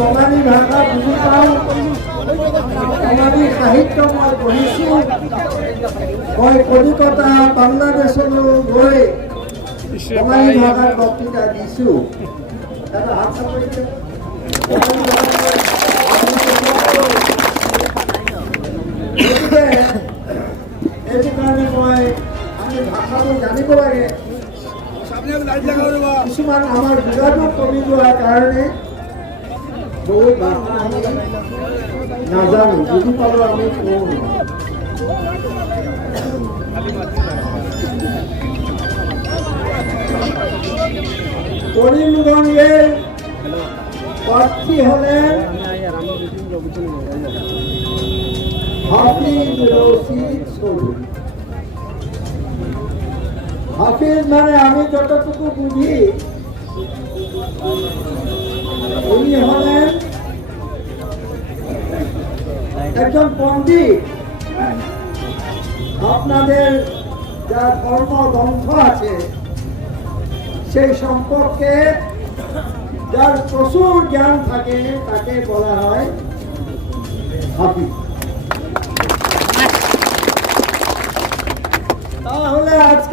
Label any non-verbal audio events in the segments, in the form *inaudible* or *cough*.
বঙালী ভাষা বুজি পাওঁ বঙালী সাহিত্য মই পঢ়িছোঁ মই কলিকতা, বাংলাদেশলৈ গৈ বঙালী ভাষাত বক্তৃতা দিছোঁ। গতিকে, এইটো কাৰণে মই আমি ভাষাবোৰ জানিব লাগে। কিছুমান আমাৰ যোগাযোগ কমি যোৱাৰ কাৰণে বহুত ভাষা আমি নাজানো, বুজি পালেও আমি কওঁ। প্রার্থী হলেন হাফিজ রশিদ হাফিজ মানে আমি যতটুকু বুঝি, উনি হলেন একজন পণ্ডিত। আপনাদের যা ধর্মগ্রন্থ আছে, সেই সম্পর্কে যার প্রচুর জ্ঞান থাকে, তাকে বলা হয় হাফিজ।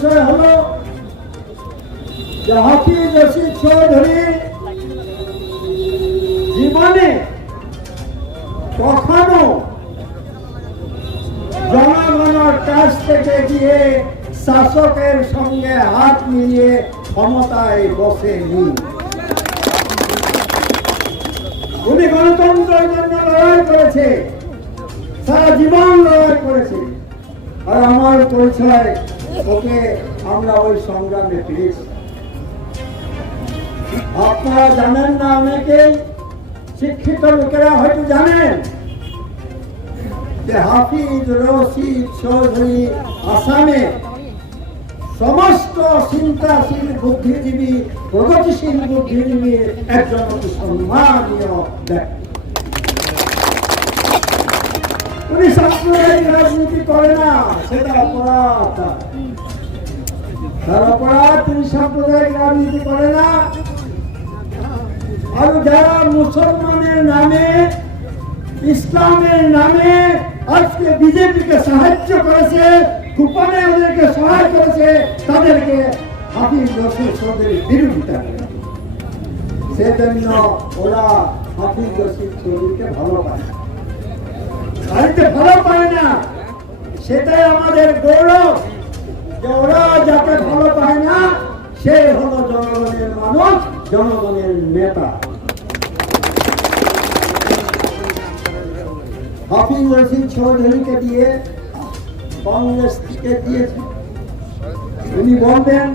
পরিচয় হলো যে হাফিজ রশিদ চৌধুরী জীবনে কখনো জনগণের কাছ থেকে গিয়ে শাসকের সঙ্গে হাত মিলিয়ে ক্ষমতায় বসেনি। উনি গণতন্ত্রের জন্য লড়াই করেছে, সারা জীবন লড়াই করেছে। আর আমার পরিচয় ওকে আমরা ওই সংগ্রামে পেয়েছি আপনারা জানেন না অনেকেই শিক্ষিত লোকেরা হয়তো জানেন যে হাফিজ, রশিদ, চৌধুরী, আসামে সমস্ত চিন্তাশীল, বুদ্ধিজীবী, প্রগতিশীল, বুদ্ধিজীবীর একজন সম্মানীয় ব্যক্তি। উনি সাম্প্রদায়িক রাজনীতি করে না, সেটা অপরাধ। তার। অপরাধ তিনি সাম্প্রদায়িক রাজনীতি করে না। আর যারা মুসলমানের নামে, ইসলামের নামে আজকে বিজেপিকে সাহায্য করেছে ওদেরকে সহায় করেছে, তাদেরকে হাফিজ চৌধুরীর বিরোধিতা করে সেজন্য ওরা হাফিজ রশিদ চৌধুরীকে ভালো পায় বাড়িতে ভালো পায় না। সেটাই আমাদের গৌরব। যে ওরা যাকে ভালো পায় না, সে হলো জনগণের মানুষ, জনগণের নেতা। হাফিজ রশিদ চৌধুরীকে দিয়ে কংগ্রেসকে দিয়েছে। উনি বলবেন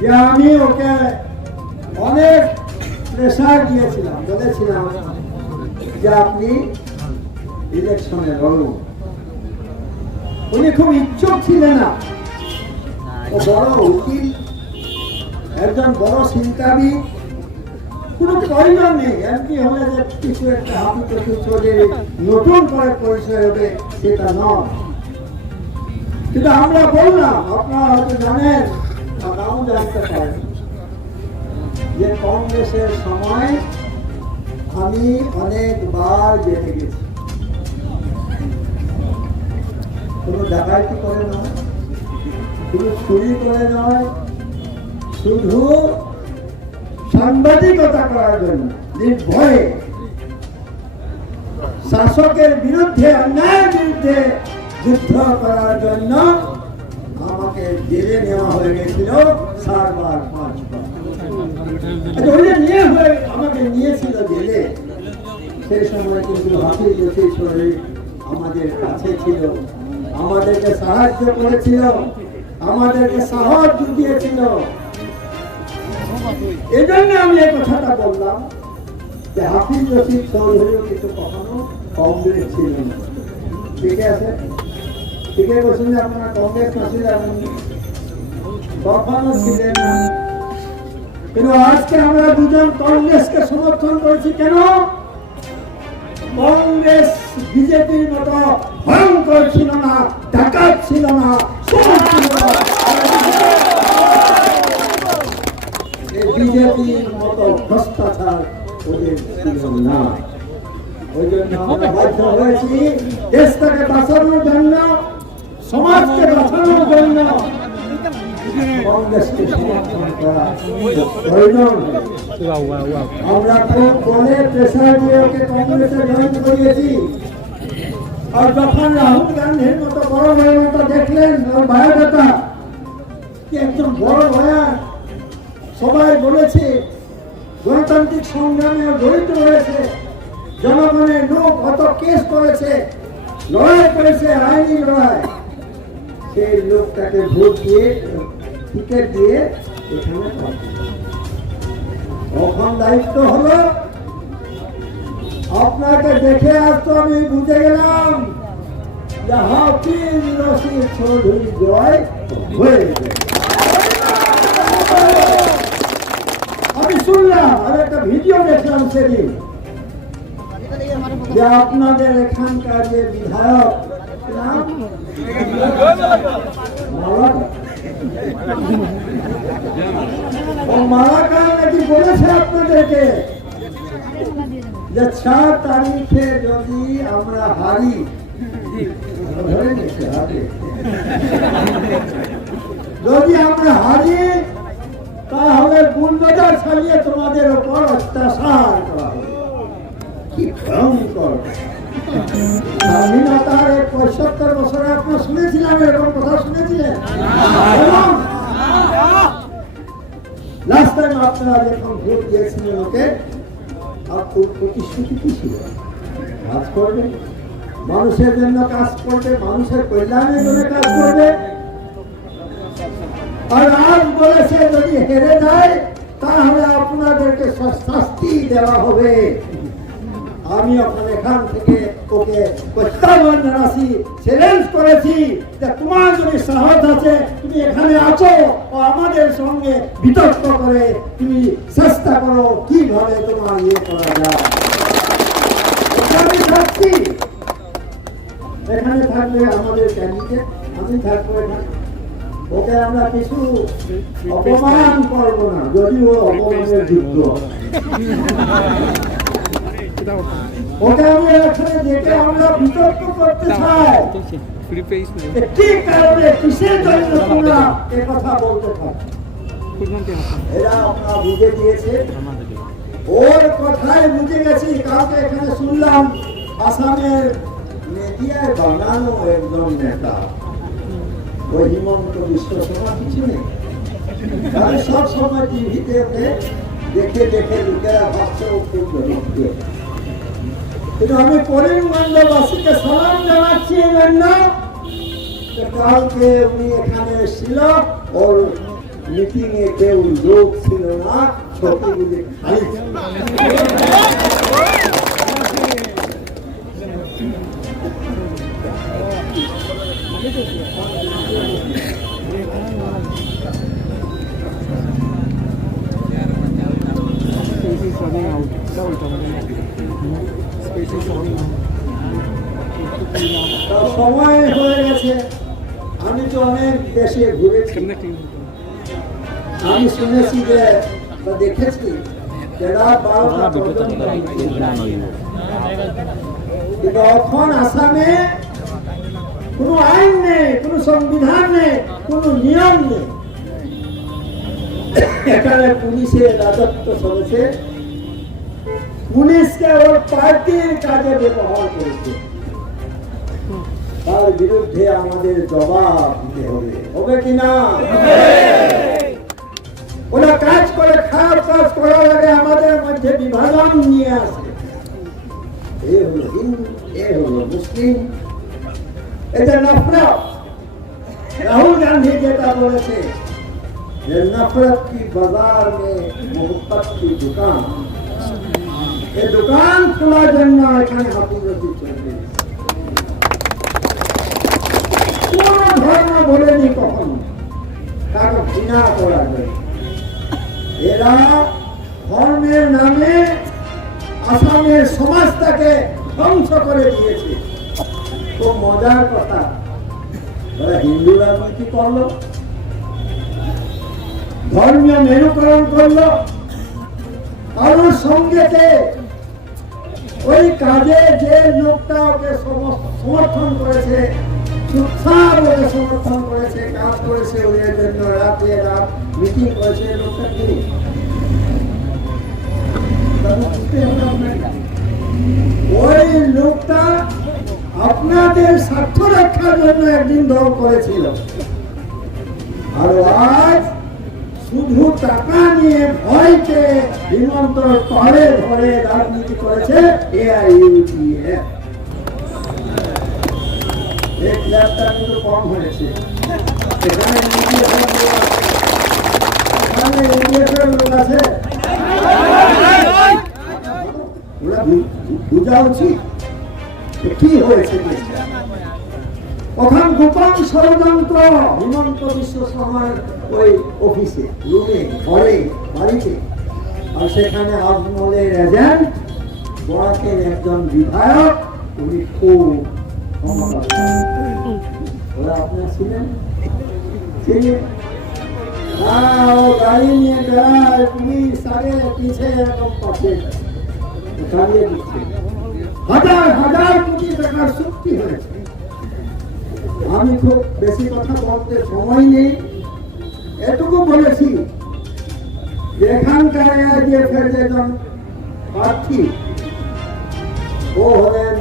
যে, আমি ওকে অনেক প্রেশার দিয়েছিলাম, বলেছিলাম যে, আপনি ইলেকশনে লড়ুন উনি খুব ইচ্ছুক ছিলেন না। ও বড় উকিল, একজন বড় চিন্তাবিদ কোনো প্রয়োজন নেই। এমপি হলে যে কিছু একটা হাতে কিছু চলে নতুন করে পরিচয় হবে, সেটা নয়। কিন্তু আমরা বললাম, আপনারা হয়তো জানেন নাও জানতে পারেন যে কংগ্রেসের সময় আমি অনেকবার জেলে গেছি। কোনো ডাকাইতি করে নয় কোনো চুরি করে নয় শুধু সাংবাদিকতা করার জন্য নির্ভয়ে। শাসকের বিরুদ্ধে অন্যায়ের বিরুদ্ধে যুদ্ধ করার জন্য আমাকে জেলে নেওয়া হয়ে গেছিল চারবার পাঁচবার। আচ্ছা, নিয়ে হয়ে আমাকে নিয়েছিল জেলে সেই সময় কিন্তু হাফিজ শরীফ আমাদের কাছে ছিল। আমাদেরকে সাহায্য করেছিল, আমাদেরকে সাহস জুগিয়েছিল। এই জন্য আমি এই কথাটা বললাম যে হাফিজ রশিদ চৌধুরীও কিন্তু কখনো কংগ্রেস ছিল ঠিক আছে? ঠিক আছে যে আপনারা কংগ্রেস না ছিল কখনো ছিলেন না। কিন্তু আজকে আমরা দুজন কংগ্রেসকে সমর্থন করেছি কেন? কংগ্রেস বিজেপির মতো ভয়ঙ্কর ছিল না। বাঁচানোর জন্য, সমাজকে বাঁচানোর জন্য। আমরা আর রাহুল মতো বড় ভাইয়ের মতো কি বড় সবাই বলেছে, গণতান্ত্রিক সংগ্রামে জড়িত রয়েছে জনগণের লোক কত কেস করেছে। লড়াই করেছে আইনি লড়াই সেই লোকটাকে ভোট দিয়ে, টিকিট দিয়ে এখানে তখন দায়িত্ব হলো, আপনাকে দেখে আসতো আমি বুঝে গেলাম যে হাফিজ রশিদ চৌধুরী জয় হয়ে আমি শুনলাম, আর একটা ভিডিও দেখলাম সেদিন। যে আপনাদের এখানকার যে বিধায়ক। ও মালাকা নাকি বলেছে আপনাদেরকে? যে চার তারিখে যদি আমরা হারি যদি আমরা হারি, তাহলে বুলডোজার চালিয়ে তোমাদের উপর অত্যাচার করা হবে। বছরে আপনার শুনেছিলাম এরকম কথা শুনেছিলেন? লাস্ট টাইম আপনারা যখন ভোট দিয়েছিলেন, ওকে আপনার প্রতিশ্রুতি কি ছিল? কাজ করবে। মানুষের জন্য কাজ করবে, মানুষের কল্যাণের জন্য কাজ করবে। আর আজ বলেছে যদি হেরে যায়, তাহলে আপনাদেরকে শাস্তি দেওয়া হবে। আমি আপনার এখান থেকে ওকে প্রত্যাহ্বান জানাচ্ছি চ্যালেঞ্জ করেছি যে তোমার যদি সাহস আছে তুমি এখানে আছো ও আমাদের সঙ্গে বিতর্ক করে তুমি চেষ্টা করো কীভাবে তোমার ইয়ে করা যায়। আমি থাকছি। এখানে থাকবে আমাদের ক্যান্ডিডেট আমি থাকব এখানে। ওকে আমরা কিছু অপমান করব না যদিও অপমানের যুদ্ধ *laughs* *laughs* ওটা আমরা এখানে কি কারণে ওর কথায় বুঝে গেছি কাউকে এখানে শুনলাম আসামের মিডিয়ায় বানানো একজন নেতা। ওই হিমন্ত বিশ্ব শর্মা কিছু নেই। সব সময় টিভিতে দেখে দেখে লোকেরা ভাবছে ও খুব জনপ্রিয়। কিন্তু আমি করিমগঞ্জবাসীকে সালাম জানাচ্ছি এই জন্য কালকে উনি এখানে ছিল ওর মিটিং এ কেউ লোক ছিল না ছবিগুলি খালি ছিল। সময় হয়ে গেছে। আমি তো অনেক দেশে ঘুরেছি। আমি শুনেছি যে, বা দেখেছি তখন আসামে কোনো আইন নেই, কোনো সংবিধান নেই, কোনো নিয়ম নেই। এখানে পুলিশের রাজত্ব চলেছে। পুলিশকে ওর পার্টির কাজে ব্যবহার করেছে। তার বিরুদ্ধে আমাদের জবাব দিতে হবে। হবে কিনা ওরা কাজ করে খারাপ কাজ করার আগে আমাদের মধ্যে বিভাজন নিয়ে আসে। এ হলো হিন্দু এ হলো মুসলিম। এটা নফরত। রাহুল গান্ধী যেটা বলেছে যে নফরত কি বাজার মে মোহব্বত কি দোকান? এই দোকান খোলার জন্য এখানে হাফিজতি চলবে। বলেনি কখনো। কারও ঘৃণা করা এরা ধর্মের নামে আসামের সমাজটাকে ধ্বংস করে দিয়েছে। খুব মজার কথা। ওরা হিন্দু রাজনীতি করল। ধর্মীয় মেরুকরণ করল। কারোর সঙ্গেতে ওই কাজে যে লোকটা ওকে সম- সমর্থন করেছে আপনাদের স্বার্থ রক্ষার জন্য একদিন দল করেছিল। আর আজ শুধু টাকা নিয়ে ভয়কে হিমন্ত ঘরে ধরে রাজনীতি করেছে এআইইউডিএফ কিন্তু কম হয়েছে এখানে UDF এর লোক আছে। বুঝা উচিত কি হয়েছে। ওখান গোপন ষড়যন্ত্র হিমন্ত বিশ্ব শর্মার ওই অফিসে ঘরে বাড়িতে আর সেখানে আজমলের এজেন্ট বরাকের একজন বিধায়ক উনি খুব গাড়ি নিয়ে বেড়ায় পুলিশ আগে পিছে এরকম পাশে দাঁড়িয়ে হাজার হাজার কোটি টাকার হয়েছে। আমি খুব বেশি কথা বলতে সময় নেই। এটুকু বলেছি এখানকার যে ফের যেজন প্রার্থী, ও হলেন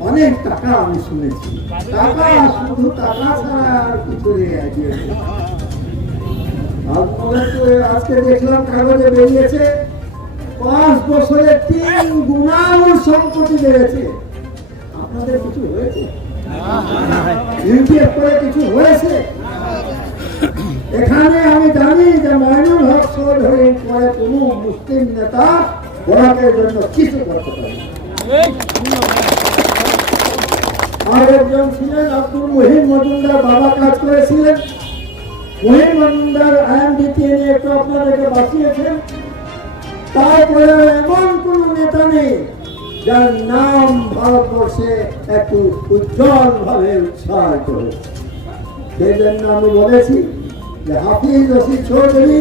অনেক টাকা আমি শুনেছি। টাকা শুধু টাকা ছাড়া আজকে দেখলাম কাগজে বেরিয়েছে। পাঁচ বছরে তিন গুণা সম্পত্তি বেড়েছে। আপনাদের কিছু হয়েছে? করে কিছু হয়েছে? এখানে আমি জানি যে মাইনুল হক চৌধুরীর পরে কোনো মুসলিম নেতা ওরাকের জন্য কিছু করতে পারে। আর একজন ছিলেন আব্দুল মহিম মজুমদার, বাবা কাজ করেছিলেন। মহিম মজুমদার আইএমডিটি নিয়ে একটু আপনাদেরকে বাঁচিয়েছেন। তারপরে এমন কোন নেতা নেই যার নাম ভারতবর্ষে একটু উজ্জ্বল ভাবে উৎসাহিত হয়েছে। সেই জন্য আমি বলেছি যে হাফিজ রশিদ চৌধুরী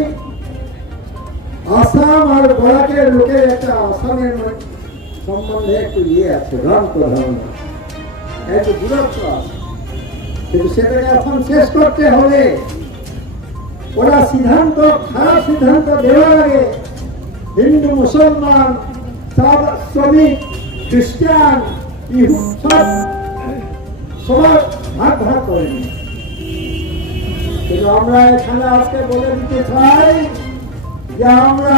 আসাম আর বরাকের লোকের একটা আসামের সম্বন্ধে একটু ইয়ে আছে ভ্রান্ত ধারণা একটু দূরত্ব কিন্তু সেটাকে এখন শেষ করতে হবে। ওরা সিদ্ধান্ত, খারাপ সিদ্ধান্ত দেওয়ার আগে হিন্দু, মুসলমান শ্রমিক, খ্রিস্টান সব সবার ভাগ ভাগ করে কিন্তু আমরা এখানে আজকে বলে দিতে চাই যে আমরা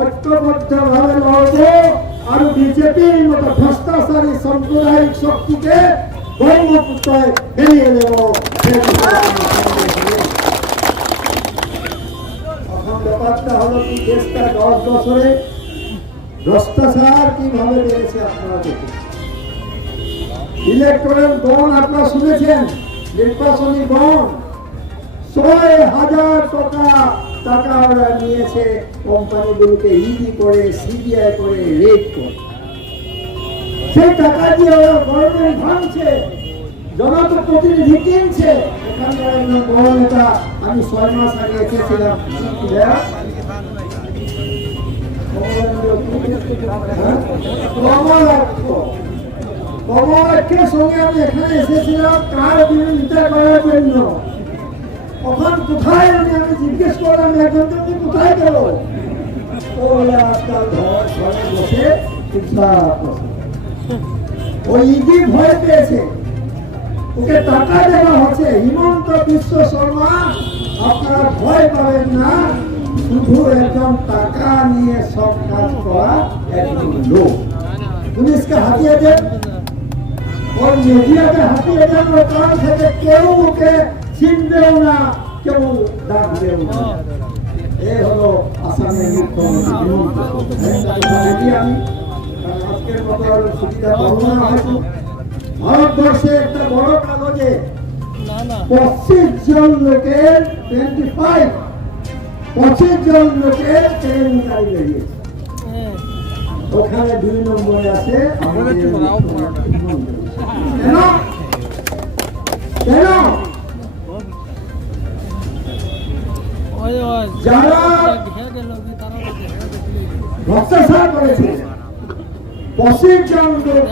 ঐক্যবদ্ধ ভাবে লড়বো। বিজেপির মতো ভ্রষ্টাচারী সাম্প্রদায়িক শক্তিকে ব্রহ্মপুত্রে বেরিয়ে দেব সে বিষয়ে আমি সন্দেহ নেই। এখন ব্যাপারটা হলো কি, দেশটা দশ বছরে ভ্রষ্টাচার কীভাবে বেড়েছে আপনারা দেখুন ইলেকট্রাল বন্ড আপনারা শুনেছেন, নির্বাচনী বন্ড ছয় হাজার টাকা টাকা ওরা নিয়েছে কোম্পানিগুলোকে ইডি করে, সিবিআই করে, রেড করে সেই টাকা দিয়ে ওরা গভর্নমেন্ট ভাঙছে জনপ্রতিনিধি কিনছে। এখানকার একজন বড় নেতা আমি ছয় মাস আগে এসেছিলাম। হ্যাঁ? কমলাক্ষ কমলাক্ষের সঙ্গে আমি এখানে এসেছিলাম, কার বিরোধিতা করার জন্য? তখন কোথায় উনি আমি জিজ্ঞেস করলাম কোথায় গেল? বসে। ওই ইডি ভয় পেয়েছে। ওকে টাকা দেওয়া হচ্ছে। হিমন্ত বিশ্ব শর্মা ভয় পাবেন না। টাকা নিয়ে সব পুলিশকে হাতিয়ে দেন। ওর মিডিয়াকে হাতিয়ে দেন। ওর কেউ ওকে চিনবেও না কেমন ডাক দিয়ে উঠবে এ ভারতবর্ষে একটা বড় কাগজে পঁচিশ জন লোকের টোয়েন্টি ফাইভ পঁচিশ জন লোকের কেলেঙ্কারি বেরিয়েছে। ওখানে দুই নম্বরে আছে কেন? কেন? যারা ভ্রষ্টাচার করেছে। পঁচিশ জন লোক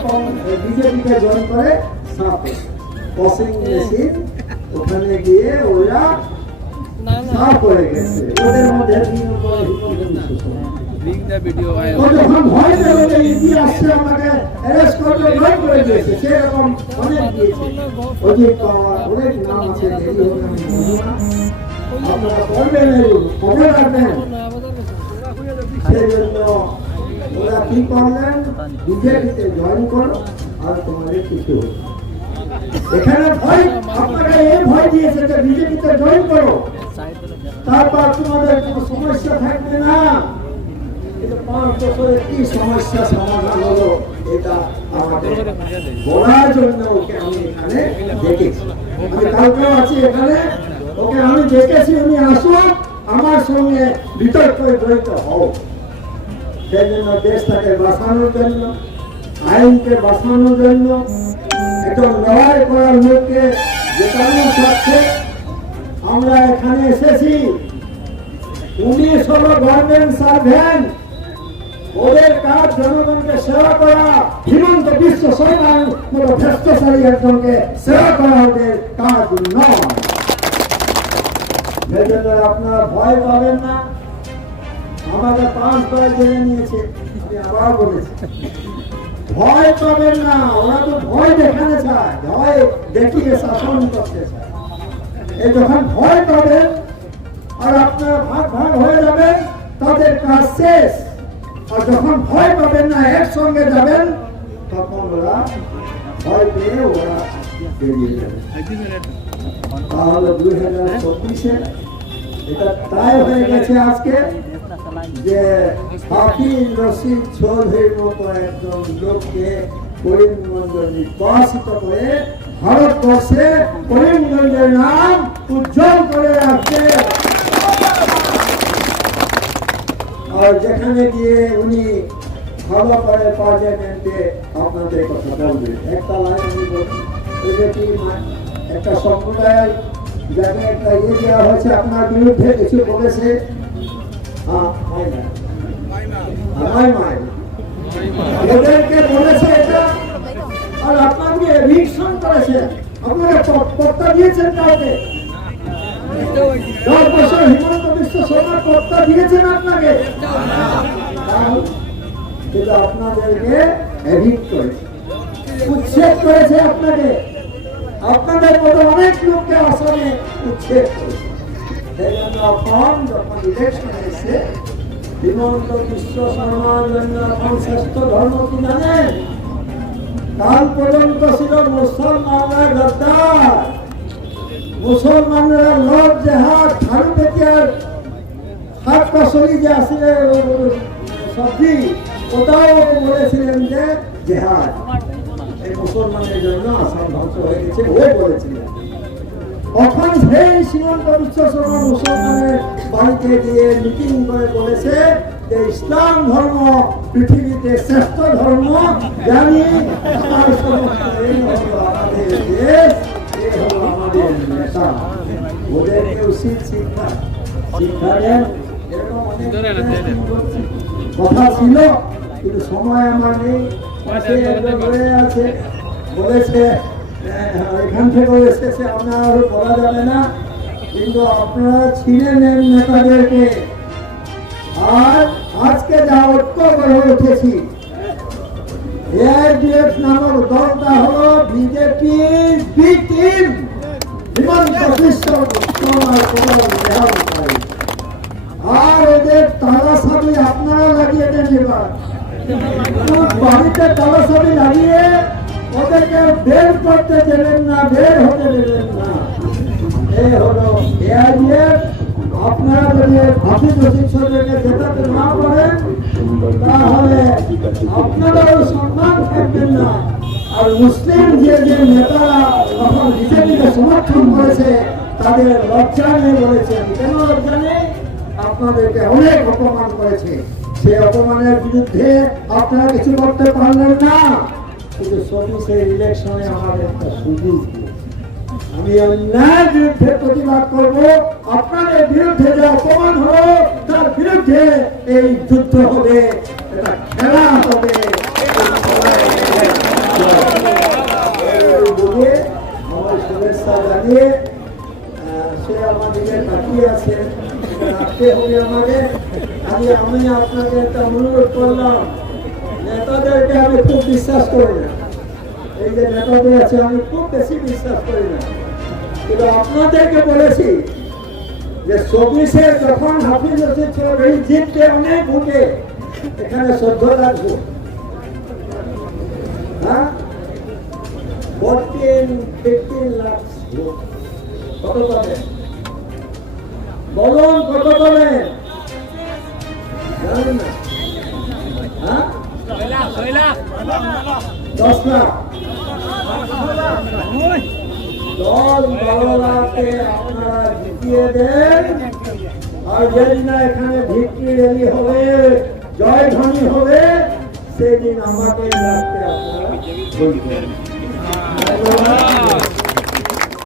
বিজেপিকে জয়েন করে সাপ পসিং মেশিন ওখানে গিয়ে ওরা সাপ হয়ে গেছে। ওদের মধ্যে দুই নম্বরে Himanta Biswa Sarma. Bring the video ও যখন ভয় পেল ইডি আসছে আমাকে অ্যারেস্ট করবে ভয় করে দিয়েছে। সেরকম অনেক দিয়েছে। অজিত পাওয়ার অনেক নাম আছে দেরি হবে আমি বলব না আপনারা করবেন এগুলো কবে রাখবেন। সেই জন্য ওরা কি করলেন জয়েন করো আর তোমাদের কিছু এখানে ভয় আপনাকে এই ভয় দিয়েছে যে বিজেপিতে জয়েন করো। তারপর তোমাদের সমস্যা থাকবে না। আমি ডেকেছি। আমি উনি আসুন আমার সঙ্গে বিতর্কে জড়িত হও। সেই জন্য দেশটাকে বাঁচানোর জন্য, আইনকে বাঁচানোর জন্য একজন লড়াই করার লোককে জেতানোর স্বার্থে আমরা এখানে এসেছি। উনিশ হলো গভর্নমেন্ট সার্ভেন্ট, ওদের কাজ জনগণকে সেবা করা, হিমন্ত বিশ্ব শর্মার মতো ভ্রষ্টশালী একজনকে সেবা করা ওদের কাজ নয়। সেই জন্য আপনারা ভয় পাবেন না। আমাকে পাঁচবার জেনে নিয়েছে আবার বলেছি। ভয় পাবেন না, ওরা তো ভয় দেখাতে চায়, ভয় দেখিয়ে শাসন করতে চায়। এই যখন ভয় পাবেন আর আপনারা ভাগ ভাগ হয়ে যাবেন তাদের কাজ শেষ। আর যখন ভয় পাবেন না, একসঙ্গে যাবেন, তখন ওরা ভয় পেয়ে ওরা বেরিয়ে যাবে। তাহলে দুই হাজার চব্বিশে এটা তাই হয়ে গেছে আজকে। যে হাফিজ চৌধুরীর মতো একজন লোককে করে ভারতবর্ষে করিমগঞ্জের নাম উজ্জ্বল করে রাখছে। আর যেখানে গিয়ে উনি ভালো করে পার্লামেন্টে আপনাদের কথা বলবেন একটা লাইন আমি একটা সম্প্রদায়ের যাকে একটা ইয়ে দেওয়া হয়েছে, আপনার বিরুদ্ধে কিছু বলেছে। হয় মায় এদেরকে বলেছে এটা, আর আপনাকে এভিকশন করেছে। আপনাকে প- পত্তা দিয়েছেন কাউকে? দশ বছর হিমন্ত বিশ্ব শর্মা পত্তা দিয়েছেন আপনাকে? কিন্তু আপনাদেরকে এভিক্ট করেছে। উচ্ছেদ করেছে আপনাকে। আপনাদের মতো অনেক লোককে আসামে উচ্ছেদ করেছে। সেই জন্য যখন ইলেকশন এসে হিমন্ত বিশ্ব শর্মার জন্য এখন শ্রেষ্ঠ ধর্ম কি জানেন? কাল পর্যন্ত ছিল মুসলমানরা গদ্দার। মুসলমানরা লর্ড জেহাদ ঝাড়ু পেটিয়ার শাক পাচলি যে আসলে সবজি ওটাও বলেছিলেন যে জেহাদ এই মুসলমানের জন্য আসাম ধ্বংস হয়ে গেছে, ও বলেছিলেন। তখন সেই সীমন্ত বিশ্ব শর্মা মুসলমানের বাড়িতে গিয়ে মিটিং করে বলেছে যে ইসলাম ধর্ম পৃথিবীতে শ্রেষ্ঠ ধর্ম জানি। আমাদের দেশ আমাদের নেতা। ওদেরকে উচিত শিক্ষা শিক্ষা দেন কথা ছিল কিন্তু সময় আমার নেই। একজন আছে। বলেছে এখান থেকে এসেছে আপনার আরও বলা যাবে না। কিন্তু আপনারা ছিঁড়ে নেন নেতাদেরকে। আর আজকে যা ঐক্য গড়ে উঠেছি এআইডিএফ নামক দলটা। আর ওদের তালা সাবি আপনারা লাগিয়ে দেন এবার। বাড়িতে তালা সাবি লাগিয়ে ওদেরকে বের করতে দেবেন না, বের হতে দেবেন না। সে হলো এআইএফ আপনারা যদি হাফিজ শিক্ষকদেরকে জেতাতে না পারেন তাহলে আপনারাও সম্মান থাকবেন না আর মুসলিম যে যে নেতারা তখন বিজেপিকে সমর্থন করেছে তাদের লজ্জা নেই বলেছেন কেন লজ্জা নেই অনেক অপমান করেছে সেই অপমানের বিরুদ্ধে আপনারা কিছু করতে পারলেন না, কিন্তু চব্বিশের ইলেকশনে আমাদের একটা সুযোগ আমি অন্যায় বিরুদ্ধে প্রতিবাদ করব। আপনাদের বিরুদ্ধে যে অপমান হলো, তার বিরুদ্ধে এই যুদ্ধ হবে, এটা খেলা হবে। আমার শুভেচ্ছা জানিয়ে সে আমাদেরকে তাকিয়ে আছে আমি আমি একটা অনুরোধ করলাম, নেতাদেরকে আমি খুব বিশ্বাস করি না। এই যে নেতাদের আছে, আমি খুব বেশি বিশ্বাস করি না। কিন্তু আপনাদেরকে বলেছি যে চব্বিশে যখন হাফিজ রশিদ চৌধুরী জিতবে অনেক ভোটে এখানে সভ্য রাখব। হ্যাঁ? ফোরটিন ফিফটিন লাখ কত পাবেন বলুন কত পাবেন জানেন না? হ্যাঁ? দশ লাখ। দশ বারো লাখে আপনারা জিতিয়ে দেন। আর যেদিন এখানে ভিক্টরি র্যালি হবে জয় ধ্বনি হবে, সেদিন আমাকে রাখতে আপনারা বলবেন।